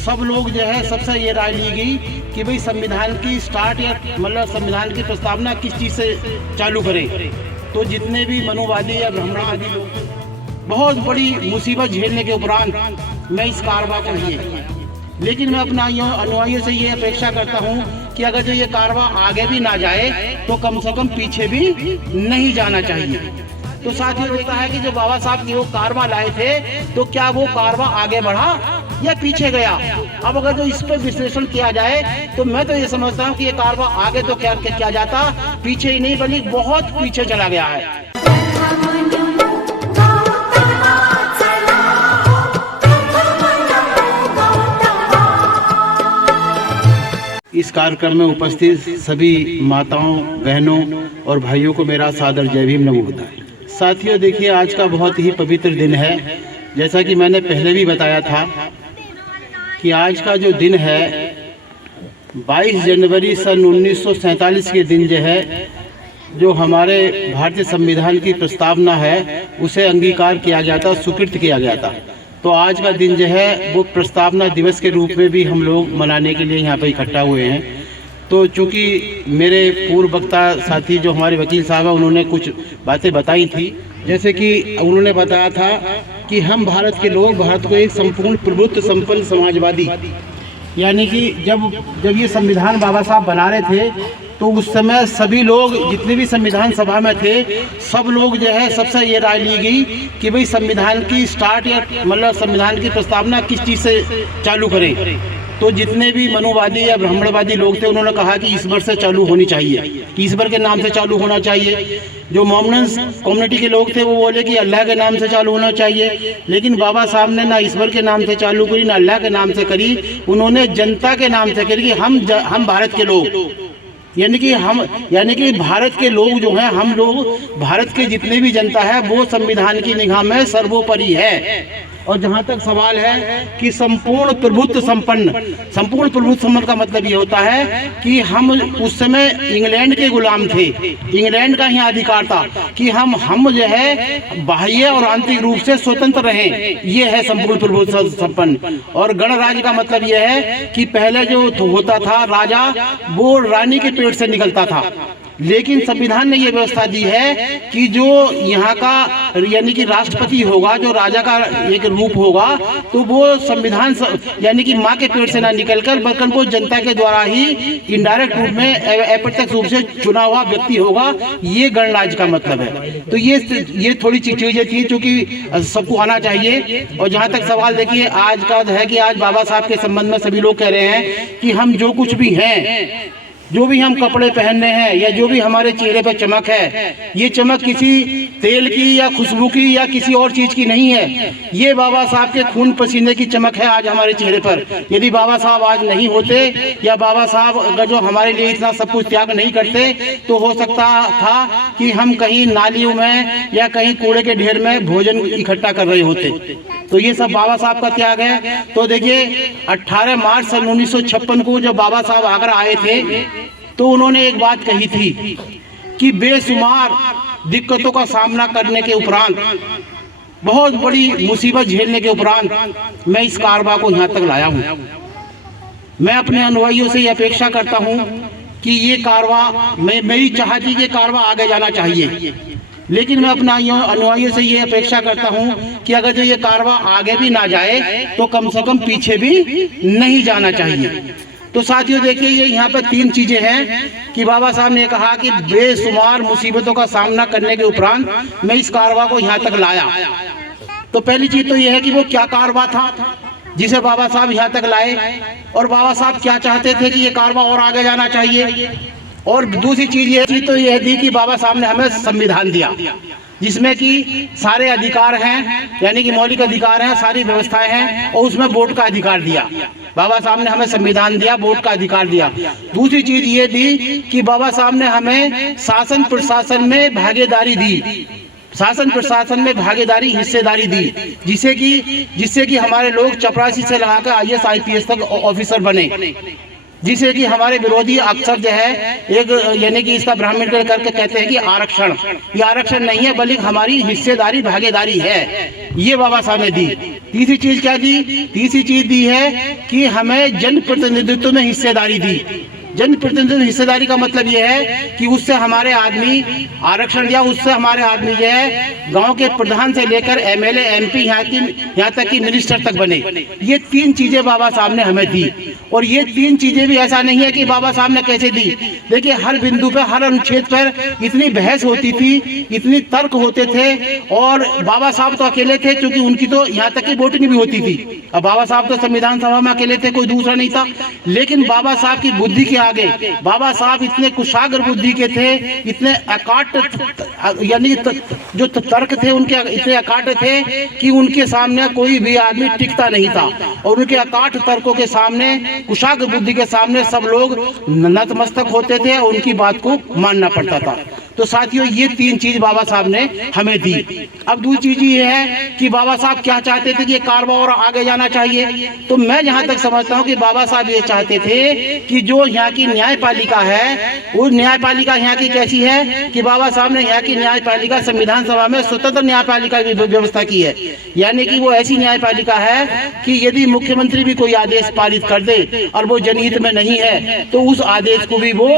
सब लोग जो है सबसे ये राय ली गई कि भाई संविधान की स्टार्ट या मतलब संविधान की प्रस्तावना किस चीज़ से चालू करें। तो जितने भी मनुवादी या ब्राह्मणवादी लोग बहुत बड़ी मुसीबत झेलने के उपरांत मैं इस कारवा को लिए, लेकिन मैं अपना अनुयायियों से ये अपेक्षा करता हूँ कि अगर जो ये कारवा आगे भी ना जाए तो कम से कम पीछे भी नहीं जाना चाहिए। तो साथ ही होता है कि जो बाबा साहब की वो कारवा लाए थे तो क्या वो कारवा आगे बढ़ा या पीछे गया। अब अगर जो इस पर विश्लेषण किया जाए तो मैं तो ये समझता हूँ कि ये कारवा आगे तो क्या जाता, पीछे ही नहीं बल्कि बहुत पीछे चला गया है। इस कार्यक्रम में उपस्थित सभी माताओं, बहनों और भाइयों को मेरा सादर जय भीम नमो बुद्धाय। साथियों, देखिए आज का बहुत ही पवित्र दिन है। जैसा कि मैंने पहले भी बताया था कि आज का जो दिन है 22 जनवरी सन 1947 के दिन जो है, जो हमारे भारतीय संविधान की प्रस्तावना है उसे अंगीकार किया गया था, स्वीकृत किया गया था। तो आज का दिन जो है वो प्रस्तावना दिवस के रूप में भी हम लोग मनाने के लिए यहाँ पर इकट्ठा हुए हैं। तो चूँकि मेरे पूर्व वक्ता साथी जो हमारे वकील साहब हैं उन्होंने कुछ बातें बताई थी, जैसे कि उन्होंने बताया था कि हम भारत के लोग भारत को एक संपूर्ण प्रभुत्व संपन्न समाजवादी, यानी कि जब ये संविधान बाबा साहब बना रहे थे तो उस समय सभी लोग जितने भी संविधान सभा में थे सब लोग जो है सबसे ये राय ली गई कि भाई संविधान की स्टार्ट या मतलब संविधान की प्रस्तावना किस चीज़ से चालू करें। तो जितने भी मनुवादी या ब्राह्मणवादी लोग थे उन्होंने कहा कि ईश्वर से चालू होनी चाहिए, कि ईश्वर के नाम से चालू होना चाहिए। जो मोमनन्स कम्युनिटी के लोग थे वो बोले कि अल्लाह के नाम से चालू होना चाहिए। लेकिन बाबा साहब ने ना ईश्वर के नाम से चालू करी ना अल्लाह के नाम से करी, उन्होंने जनता के नाम से करी कि हम भारत के लोग, यानी कि भारत के लोग जो हैं, हम लोग भारत के जितने भी जनता है वो संविधान की निगाह में सर्वोपरि है। और जहाँ तक सवाल है कि संपूर्ण प्रभुत्व संपन्न का मतलब ये होता है कि हम उस समय इंग्लैंड के गुलाम थे, इंग्लैंड का यहाँ अधिकार था कि हम जो है बाह्य और आंतरिक रूप से स्वतंत्र रहें, ये है संपूर्ण प्रभुत्व संपन्न। और गणराज्य का मतलब ये है कि पहले जो होता था राजा वो रानी के पेट से निकलता था, लेकिन संविधान ने ये व्यवस्था दी है कि जो यहाँ का यानी कि राष्ट्रपति होगा, जो राजा का एक रूप होगा, तो वो संविधान यानी कि माँ के पेट से ना निकलकर बल्कि वो जनता के द्वारा ही इनडायरेक्ट रूप में अप्रत्यक्ष रूप से चुना हुआ व्यक्ति होगा। ये गणराज्य का मतलब है। तो ये थोड़ी चीजें थी जो कि सबको आना चाहिए। और जहाँ तक सवाल देखिए आज का है कि आज बाबा साहब के संबंध में सभी लोग कह रहे हैं कि हम जो कुछ भी हैं, जो भी हम कपड़े पहनने हैं या जो भी हमारे चेहरे पर चमक है, ये चमक किसी तेल की या खुशबू की या किसी और चीज़ की नहीं है। ये बाबा साहब के खून पसीने की चमक है आज हमारे चेहरे पर। यदि बाबा साहब आज नहीं होते या बाबा साहब अगर जो हमारे लिए इतना सब कुछ त्याग नहीं करते तो हो सकता था कि हम कहीं नालियों में या कहीं कूड़े के ढेर में भोजन इकट्ठा कर रहे होते। तो ये सब बाबा साहब का त्याग है। तो देखिए 18 मार्च सन 1956 को जब बाबा साहब आगरा आए थे तो उन्होंने एक बात कही थी कि बेशुमार दिक्कतों का सामना करने के उपरांत, बहुत बड़ी मुसीबत झेलने के उपरांत मैं इस कारवा को यहाँ तक लाया हूँ। मैं अपने अनुयायियों से ये अपेक्षा करता हूँ कि ये कारवा मेरी चाह थी कि कारवा आगे जाना चाहिए, लेकिन मैं अपना अनुयायियों से ये अपेक्षा करता हूँ कि अगर जो ये कारवा आगे भी ना जाए तो कम से कम पीछे भी नहीं जाना चाहिए। तो साथियों देखिए ये यहाँ पर 3 चीजें हैं कि बाबा साहब ने कहा कि बेशुमार मुसीबतों का सामना करने के उपरांत मैं इस कारवा को यहाँ तक लाया। तो पहली चीज तो ये है कि वो क्या कारवा था जिसे बाबा साहब यहाँ तक लाए, और बाबा साहब क्या चाहते थे कि ये कारवा और आगे जाना चाहिए। और दूसरी चीज ये थी कि बाबा साहब ने हमें संविधान दिया जिसमें कि सारे अधिकार हैं, यानी कि मौलिक अधिकार हैं, सारी व्यवस्थाएं हैं, और उसमें वोट का अधिकार दिया। बाबा साहब ने हमें संविधान दिया, वोट का अधिकार दिया। दूसरी चीज ये थी कि बाबा साहब ने हमें शासन प्रशासन में भागीदारी दी, शासन प्रशासन में भागीदारी हिस्सेदारी दी, जिससे कि हमारे लोग चपरासी से लगाकर IAS IPS तक ऑफिसर बने। जिसे कि हमारे विरोधी अक्सर जो है एक यानी कि इसका ब्राह्मणीकरण करके कहते हैं कि आरक्षण, ये आरक्षण नहीं है बल्कि हमारी हिस्सेदारी भागीदारी है, ये बाबा साहब ने दी। तीसरी चीज क्या दी? तीसरी चीज दी है कि हमें जनप्रतिनिधित्व में हिस्सेदारी दी। जनप्रतिनिधित्व हिस्सेदारी का मतलब यह है कि उससे हमारे आदमी आरक्षण दिया, उससे हमारे आदमी जो है गांव के प्रधान से लेकर एमएलए एमपी यहाँ तक कि मिनिस्टर तक बने। ये तीन चीजें बाबा साहब ने हमें दी। और ये तीन चीजें भी ऐसा नहीं है कि बाबा साहब ने कैसे दी। देखिए हर बिंदु पर, हर अनुच्छेद पर इतनी बहस होती थी, इतनी तर्क होते थे। और बाबा साहब तो अकेले थे क्योंकि उनकी तो यहाँ तक की वोटिंग भी होती थी। अब बाबा साहब तो संविधान सभा में अकेले थे, कोई दूसरा नहीं था। लेकिन बाबा साहब की बुद्धि के आगे, बाबा साहब इतने कुशाग्र बुद्धि के थे, इतने अकाट यानी जो तर्क थे उनके इतने अकाट थे कि उनके सामने कोई भी आदमी टिकता नहीं था। और उनके अकाट तर्कों के सामने, कुशाग्र बुद्धि के सामने सब लोग नतमस्तक होते थे और उनकी बात को मानना पड़ता था। तो साथियों ये तीन चीज बाबा साहब ने हमें दी। अब दूसरी चीज ये है कि बाबा साहब क्या चाहते थे कि ये कारवा और आगे जाना चाहिए। तो मैं जहां तक समझता हूं कि बाबा साहब ये चाहते थे कि जो यहाँ की न्यायपालिका है, वो न्यायपालिका यहाँ की कैसी है कि बाबा साहब ने यहाँ की न्यायपालिका संविधान सभा में स्वतंत्र न्यायपालिका की व्यवस्था की है। यानी कि वो ऐसी न्यायपालिका है कि यदि मुख्यमंत्री भी कोई आदेश पारित कर दे और वो जनहित में नहीं है तो उस आदेश को भी वो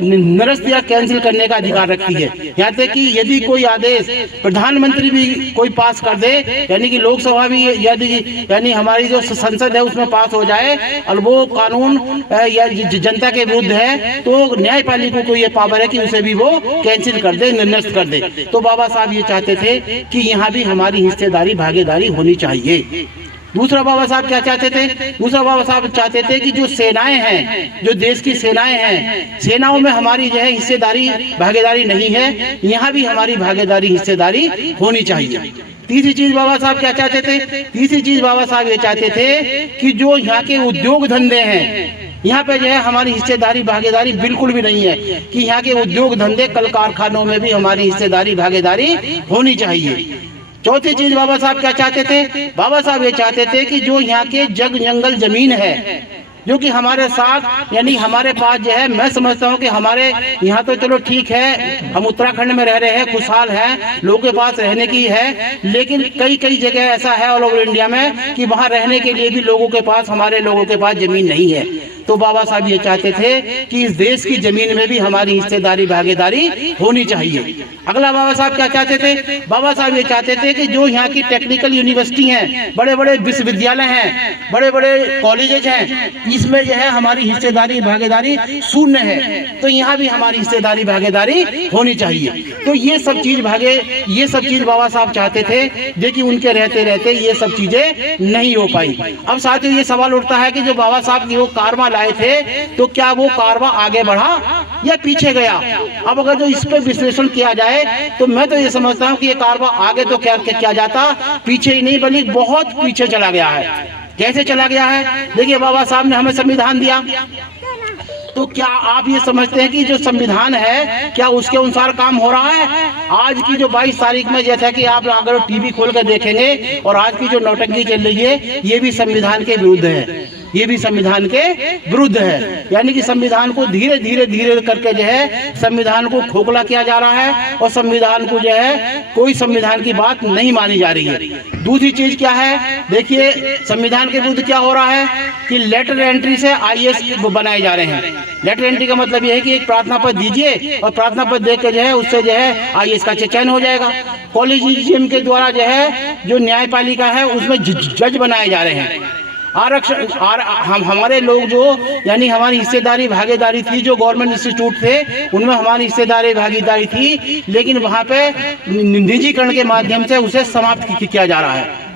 निरस्त या कैंसिल करने का अधिकार रखती है। यहाँ तक कि यदि कोई आदेश प्रधानमंत्री भी कोई पास कर दे, यानी कि लोकसभा भी यदि यानी हमारी जो संसद है उसमें पास हो जाए और वो कानून या जनता के विरुद्ध है, तो न्यायपालिका को ये पावर है कि उसे भी वो कैंसिल कर दे, निरस्त कर दे। तो बाबा साहब ये चाहते थे कि यहाँ भी हमारी हिस्सेदारी भागीदारी होनी चाहिए। दूसरा बाबा साहब क्या चाहते थे? दूसरा बाबा साहब चाहते थे कि जो सेनाएं हैं, जो देश की सेनाएं हैं, सेनाओं में हमारी जो है हिस्सेदारी भागीदारी नहीं है, यहाँ भी हमारी भागीदारी हिस्सेदारी होनी चाहिए। तीसरी चीज बाबा साहब क्या चाहते थे? तीसरी चीज बाबा साहब ये चाहते थे कि जो यहाँ के उद्योग धंधे हैं, यहाँ पे जो है हमारी हिस्सेदारी भागीदारी बिल्कुल भी नहीं है कि यहाँ के उद्योग धंधे, कल कारखानों में भी हमारी हिस्सेदारी भागीदारी होनी चाहिए। चौथी चीज बाबा साहब क्या चाहते थे? बाबा साहब ये चाहते थे कि जो यहाँ के जंगल जमीन है, जो कि हमारे साथ यानी हमारे पास जो है, मैं समझता हूँ कि हमारे यहाँ तो चलो ठीक है, हम उत्तराखंड में रह रहे हैं, खुशहाल हैं, लोगों के पास रहने की है। लेकिन कई कई जगह ऐसा है ऑल ओवर इंडिया में कि वहाँ रहने के लिए भी लोगों के पास, हमारे लोगों के पास जमीन नहीं है। तो बाबा साहब ये चाहते थे कि इस देश की जमीन में भी हमारी हिस्सेदारी भागीदारी होनी चाहिए। अगला बाबा साहब क्या चाहते थे? बाबा साहब ये चाहते थे कि जो यहाँ की टेक्निकल यूनिवर्सिटी हैं, बड़े बड़े विश्वविद्यालय हैं, बड़े बड़े कॉलेजेज हैं, इसमें जो है हमारी हिस्सेदारी भागीदारी शून्य है, तो यहाँ भी हमारी हिस्सेदारी भागीदारी होनी चाहिए। तो ये सब चीज बाबा साहब चाहते थे, लेकिन उनके रहते रहते ये सब चीजें नहीं हो पाई। अब साथियों ये सवाल उठता है कि जो बाबा साहब की वो कारवा लाए थे, तो क्या वो कारवा आगे बढ़ा या पीछे गया? अब अगर जो इस पर विश्लेषण किया जाए तो मैं तो ये समझता हूँ कि ये कारवा आगे तो क्या जाता, पीछे ही नहीं बल्कि बहुत पीछे चला गया है। कैसे चला गया है? देखिए बाबा साहब ने हमें संविधान दिया, तो क्या आप ये समझते हैं कि जो संविधान है क्या उसके अनुसार काम हो रहा है? आज की जो 22 तारीख में, जैसा कि आप अगर टीवी खोल कर देखेंगे, और आज की जो नौटंकी चल रही है ये भी संविधान के विरुद्ध है, ये भी संविधान के विरुद्ध है। यानी कि संविधान को धीरे धीरे करके जो है संविधान को खोखला किया जा रहा है और संविधान को जो है कोई संविधान की बात नहीं मानी जा रही है। दूसरी चीज क्या है? देखिए संविधान के विरुद्ध क्या हो रहा है कि लेटर एंट्री से आईएएस बनाए जा रहे हैं। लेटर एंट्री का मतलब यह है कि एक प्रार्थना पत्र दीजिए और प्रार्थना पत्र देख के जो है उससे जो है आईएएस का चयन हो जाएगा। कॉलेजियम के द्वारा जो है जो न्यायपालिका है उसमें जज बनाए जा रहे हैं। आरक्षण हमारे लोग जो यानी हमारी हिस्सेदारी भागीदारी थी, जो गवर्नमेंट इंस्टीट्यूट थे उनमें हमारी हिस्सेदारी भागीदारी थी, लेकिन वहाँ पे निजीकरण के माध्यम से उसे समाप्त किया जा रहा है।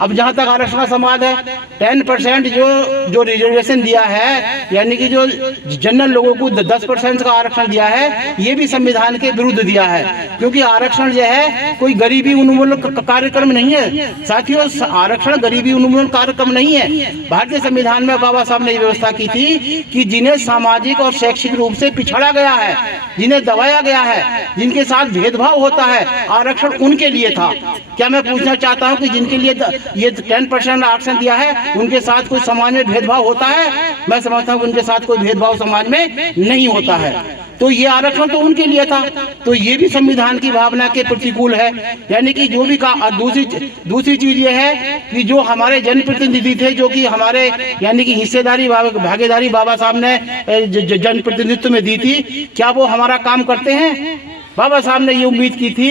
अब जहाँ तक आरक्षण का संवाद है, 10% जो रिजर्वेशन दिया है, यानी कि जो जनरल लोगों को 10% का आरक्षण दिया है, ये भी संविधान के विरुद्ध दिया है, क्योंकि आरक्षण जो है कोई गरीबी उन्मूलन कार्यक्रम नहीं है। साथियों आरक्षण गरीबी उन्मूलन कार्यक्रम नहीं है। भारतीय संविधान में बाबा साहब ने व्यवस्था की थी कि जिन्हें सामाजिक और शैक्षिक रूप से पिछड़ा गया है, जिन्हें दबाया गया है, जिनके साथ भेदभाव होता है, आरक्षण उनके लिए था। क्या मैं पूछना चाहता हूँ कि जिनके लिए ये 10% आरक्षण दिया है, उनके साथ कोई समाज में भेदभाव होता है? मैं समझता हूँ उनके साथ कोई भेदभाव समाज में नहीं होता है। तो ये आरक्षण तो उनके लिए था, तो ये भी संविधान की भावना के प्रतिकूल है। यानी कि जो भी दूसरी चीज ये है कि जो हमारे जनप्रतिनिधि थे, जो कि हमारे यानी कि हिस्सेदारी भागीदारी बाबा साहब ने जनप्रतिनिधित्व में दी थी, क्या वो हमारा काम करते हैं? बाबा साहब ने ये उम्मीद की थी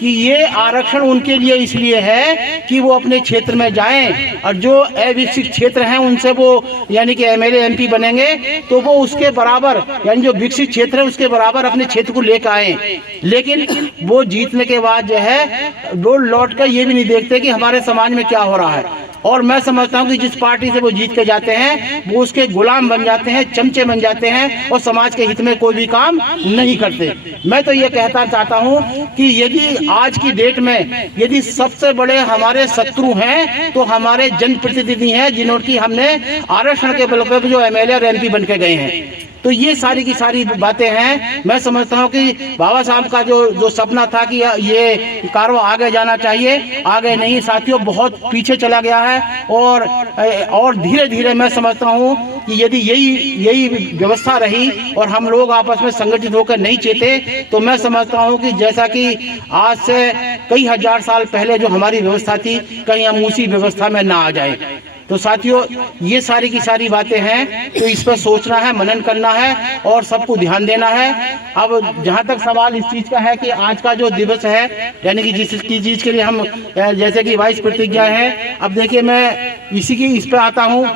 कि ये आरक्षण उनके लिए इसलिए है कि वो अपने क्षेत्र में जाएं और जो अविकसित क्षेत्र हैं उनसे वो यानी कि एमएलए एमपी बनेंगे, तो वो उसके बराबर यानी जो विकसित क्षेत्र है उसके बराबर अपने क्षेत्र को लेकर आए। लेकिन वो जीतने के बाद जो है वो लौट कर ये भी नहीं देखते कि हमारे समाज में क्या हो रहा है। और मैं समझता हूँ कि जिस पार्टी से वो जीत के जाते हैं वो उसके गुलाम बन जाते हैं, चमचे बन जाते हैं और समाज के हित में कोई भी काम नहीं करते। मैं तो ये कहता चाहता हूँ कि यदि आज की डेट में यदि सबसे बड़े हमारे शत्रु हैं तो हमारे जनप्रतिनिधि हैं, जिन्होंने हमने आरक्षण के बल पर जो एमएलए और एमपी बन के गए हैं। तो ये सारी की सारी बातें हैं। मैं समझता हूँ कि बाबा साहब का जो सपना था कि ये कारवा आगे जाना चाहिए, आगे नहीं साथियों, बहुत पीछे चला गया है। और धीरे धीरे मैं समझता हूँ कि यदि यही व्यवस्था रही और हम लोग आपस में संगठित होकर नहीं चेते, तो मैं समझता हूँ कि जैसा कि आज से कई हजार साल पहले जो हमारी व्यवस्था थी, कहीं हम उसी व्यवस्था में ना आ जाए। तो साथियों ये सारी की सारी बातें हैं, तो इस पर सोचना है, मनन करना है और सबको ध्यान देना है। अब जहाँ तक सवाल इस चीज़ का है कि आज का जो दिवस है यानी कि जिस चीज़ के लिए हम जैसे कि 22 प्रतिज्ञा है, अब देखिए मैं इस पर आता हूँ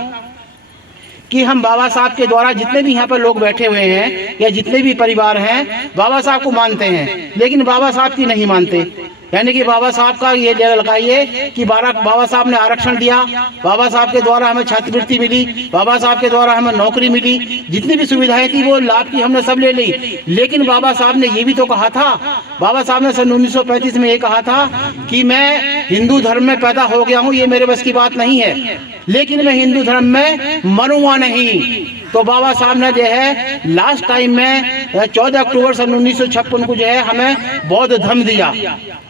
कि हम बाबा साहब के द्वारा जितने भी यहाँ पर लोग बैठे हुए हैं या जितने भी परिवार हैं बाबा साहब को मानते हैं, लेकिन बाबा साहब की नहीं मानते। यानी कि बाबा साहब का ये लगाइए कि बाबा साहब ने आरक्षण दिया, बाबा साहब के द्वारा हमें छात्रवृत्ति मिली, बाबा साहब के द्वारा हमें नौकरी मिली, जितनी भी सुविधाएं थी वो लाभ की हमने सब ले ली। लेकिन बाबा साहब ने ये भी तो कहा था, बाबा साहब ने सन 1935 में ये कहा था कि मैं हिंदू धर्म में पैदा हो गया हूँ, ये मेरे बस की बात नहीं है, लेकिन मैं हिंदू धर्म में मरूंगा नहीं। तो बाबा साहब ने जो है लास्ट टाइम में 14 अक्टूबर सन 1956 को जो है हमें बौद्ध धर्म दिया।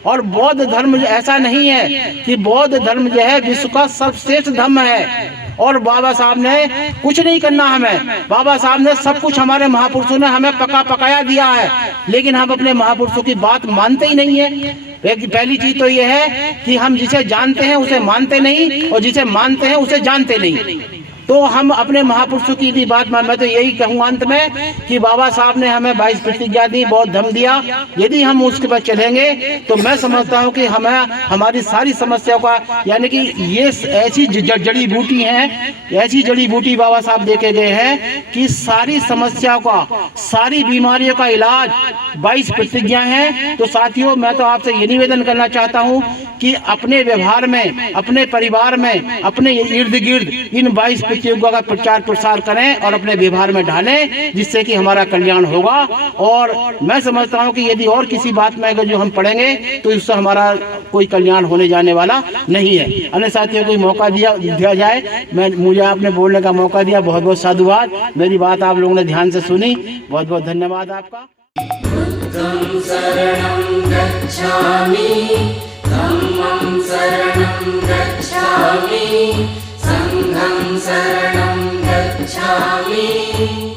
और बौद्ध धर्म ऐसा नहीं है कि बौद्ध धर्म जो है विश्व का सर्वश्रेष्ठ धर्म है और बाबा साहब ने कुछ नहीं करना हमें, बाबा साहब ने सब कुछ हमारे महापुरुषों ने हमें पकाया दिया है, लेकिन हम अपने महापुरुषों की बात मानते ही नहीं है। पहली चीज तो ये है कि हम जिसे जानते हैं उसे मानते नहीं और जिसे मानते हैं उसे जानते नहीं। तो हम अपने महापुरुषों की भी बात मैं तो यही कहूँ अंत में कि बाबा साहब ने हमें 22 प्रतिज्ञा दी, बौद्ध धर्म दिया। यदि हम उसके बाद चलेंगे तो मैं समझता हूँ कि हमें हमारी सारी समस्याओं का यानी कि ये ऐसी जड़ी बूटी हैं, ऐसी जड़ी बूटी बाबा साहब देके गए हैं कि सारी समस्याओं का, सारी बीमारियों का इलाज 22 प्रतिज्ञा है। तो साथियों मैं तो आपसे ये निवेदन करना चाहता हूँ कि अपने व्यवहार में, अपने परिवार में, अपने इर्द गिर्द इन 22 प्रतिज्ञा का प्रचार प्रसार करें और अपने व्यवहार में डालें, जिससे कि हमारा कल्याण होगा। और मैं समझता हूं कि यदि और किसी बात में अगर जो हम पढ़ेंगे तो इससे हमारा कोई कल्याण होने जाने वाला नहीं है। अन्य साथियों को मौका दिया जाए, मुझे आपने बोलने का मौका दिया, बहुत बहुत साधुवाद। मेरी बात आप लोगों ने ध्यान से सुनी, बहुत बहुत धन्यवाद आपका। बुद्धं शरणं गच्छामि, धम्मं शरणं गच्छामि, संघं शरणं गच्छामि।